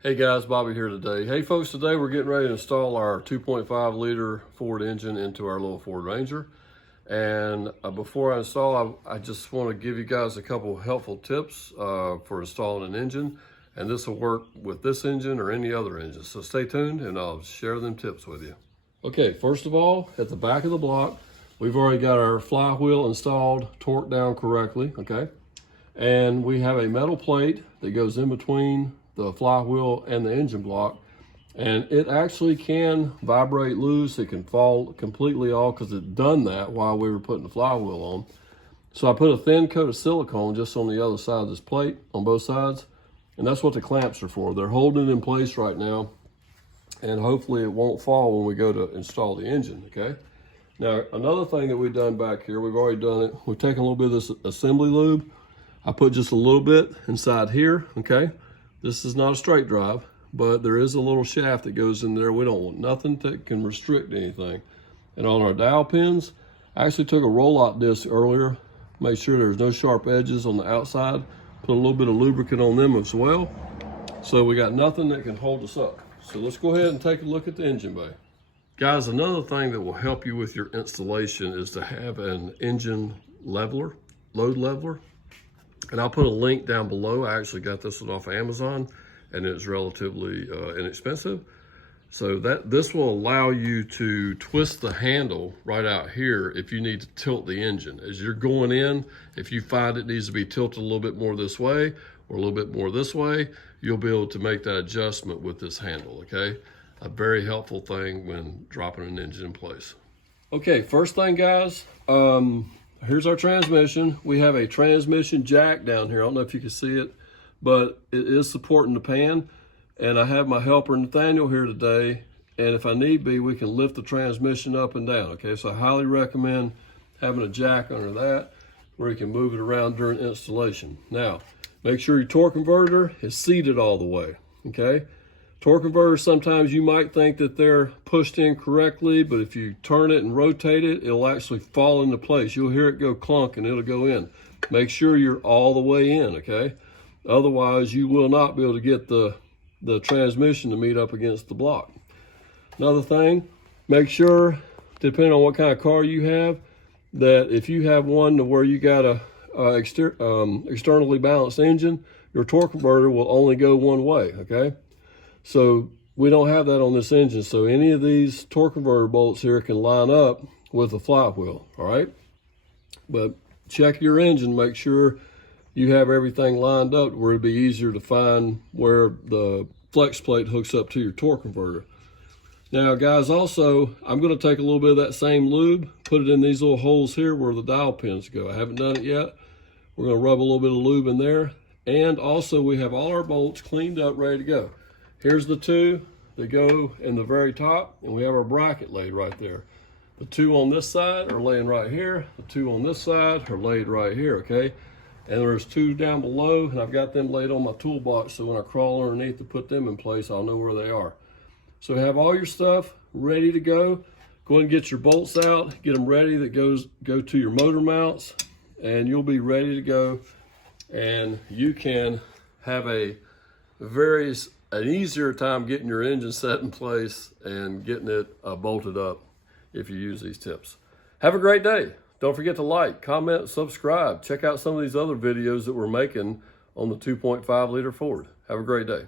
Hey guys, Bobby here today. Hey folks, today we're getting ready to install our 2.5 liter Ford engine into our little Ford Ranger. And before I install, I just want to give you guys a couple helpful tips for installing an engine. And this will work with this engine or any other engine. So stay tuned and I'll share them tips with you. Okay, first of all, at the back of the block, we've already got our flywheel installed, torqued down correctly, okay? And we have a metal plate that goes in between the flywheel and the engine block, and it actually can vibrate loose. It can fall completely off because it done that while we were putting the flywheel on. So I put a thin coat of silicone just on the other side of this plate on both sides, and that's what the clamps are for. They're holding it in place right now, and hopefully it won't fall when we go to install the engine, okay? Now, another thing that we've done back here, we've already done it. We've taken a little bit of this assembly lube. I put just a little bit inside here, okay? This is not a straight drive, but there is a little shaft that goes in there. We don't want nothing that can restrict anything. And on our dowel pins, I actually took a rollout disc earlier, made sure there's no sharp edges on the outside, put a little bit of lubricant on them as well. So we got nothing that can hold us up. So let's go ahead and take a look at the engine bay. Guys, another thing that will help you with your installation is to have an engine leveler, load leveler. And I'll put a link down below. I actually got this one off Amazon and it's relatively inexpensive. So this will allow you to twist the handle right out here if you need to tilt the engine. As you're going in, if you find it needs to be tilted a little bit more this way or a little bit more this way, you'll be able to make that adjustment with this handle, okay? A very helpful thing when dropping an engine in place. Okay, first thing guys, here's our transmission. We have a transmission jack down here. I don't know if you can see it, but it is supporting the pan. And I have my helper Nathaniel here today. And if I need be, we can lift the transmission up and down. Okay, so I highly recommend having a jack under that where you can move it around during installation. Now, make sure your torque converter is seated all the way, okay? Torque converters, sometimes you might think that they're pushed in correctly, but if you turn it and rotate it, it'll actually fall into place. You'll hear it go clunk and it'll go in. Make sure you're all the way in, okay? Otherwise, you will not be able to get the transmission to meet up against the block. Another thing, make sure, depending on what kind of car you have, that if you have one to where you got a externally balanced engine, your torque converter will only go one way, okay? So we don't have that on this engine. So any of these torque converter bolts here can line up with the flywheel, all right? But check your engine, make sure you have everything lined up where it'd be easier to find where the flex plate hooks up to your torque converter. Now guys, also, I'm gonna take a little bit of that same lube, put it in these little holes here where the dowel pins go. I haven't done it yet. We're gonna rub a little bit of lube in there. And also we have all our bolts cleaned up, ready to go. Here's the two that go in the very top, and we have our bracket laid right there. The two on this side are laying right here. The two on this side are laid right here, okay? And there's two down below, and I've got them laid on my toolbox, so when I crawl underneath to put them in place, I'll know where they are. So have all your stuff ready to go. Go ahead and get your bolts out, get them ready that go to your motor mounts, and you'll be ready to go. And you can have an easier time getting your engine set in place and getting it bolted up if you use these tips. Have a great day. Don't forget to like, comment, subscribe. Check out some of these other videos that we're making on the 2.5 liter Ford. Have a great day.